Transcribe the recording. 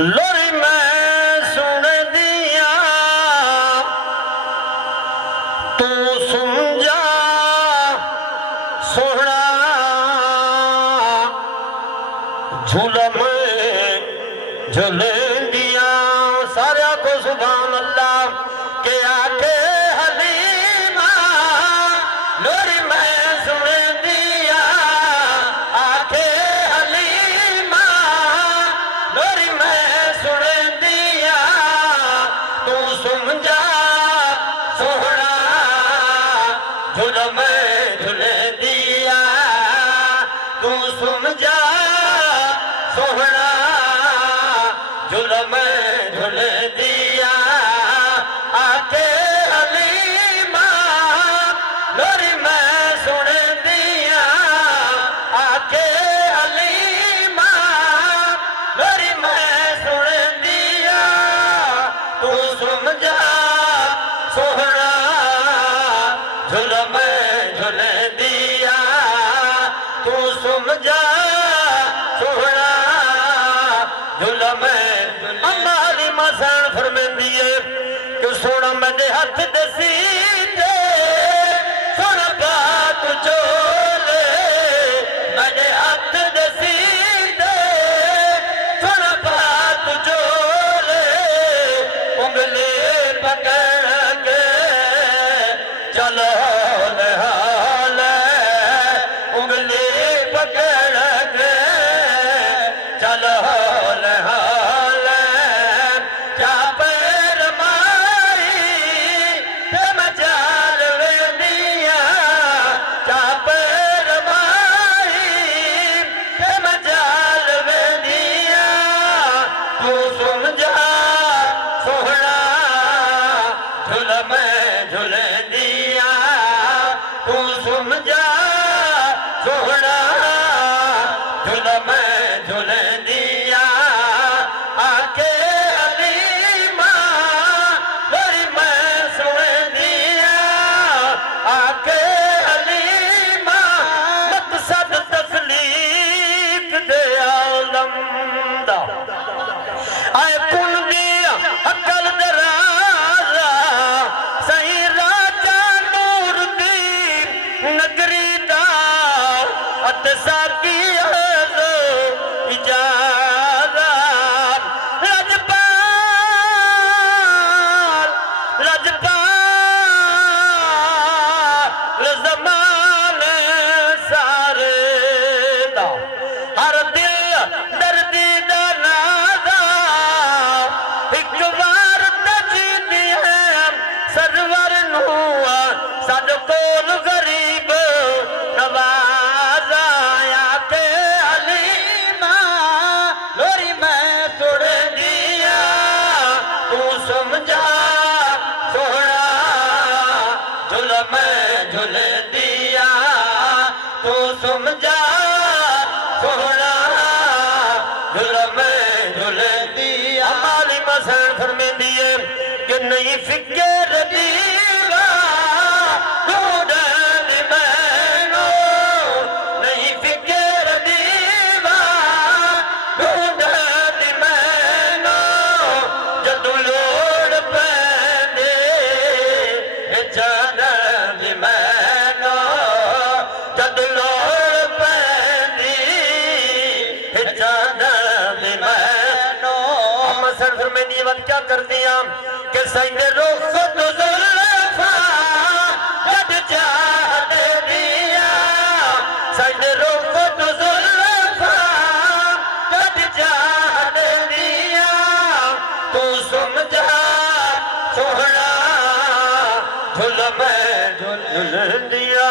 लोरी मैं सुन दिया तू सुन जा सोहना झूलम झूले दिया सारा को सुभान अल्लाह के आके हलीमा लोरी मैं सुन दिया आके हलीमा लोरी मैं सुन दिया तू सुन जा सोहना झूलम झूले दिया तू सुन जा सोहना झूलम झूले दिया आके हलीमा लोरी मैं सुन दिया आके हलीमा लोरी मैं सुन दिया तू सुन जा सोहना झूलम झूले दिया तू सुन जा सोहना झूलम अम्माली मसान फरमेंदी है कि सोना मेरे हाथ दसी दे सोना का तू चोले मेरे हाथ दसी दे सोना का तू चोले उंगली पकड़ के चलो हाल उंगली पकड़ के चलो हाल क्या पैर मारी ते मचाल वेंदिया क्या पैर मारी ते मचाल वेंदिया तू सुन जा सोहना झूलम झूले दिया तू सुन जा सोहना झूलम झूले दिया आके हलीमा लोरी मैं सुन दिया आके हलीमा मकसद तखलीक दे आलम दा आए कुन दिया अकल दराजा सही राजा नूर दी नगरी दा अत साकी झूले दिया तू सुन जा सोहना झूलम झूले दिया माली मसान फरमेंदी है कि नहीं फिक्र दीवा ढूंढन मैनो नहीं फिक्र दीवा ढूंढन मैनो जदू लोड़ पैंदे जाना मैनो जद लोड़ पैंदी जाना मैनो मसर फरमेंदी है क्या कर दिया कि सैदे रुख जुल्फा जद चाह दे दिया सैदे रुख जुल्फा जद चाह दे दिया तू सुन जा सोहना झूलम झूल दिया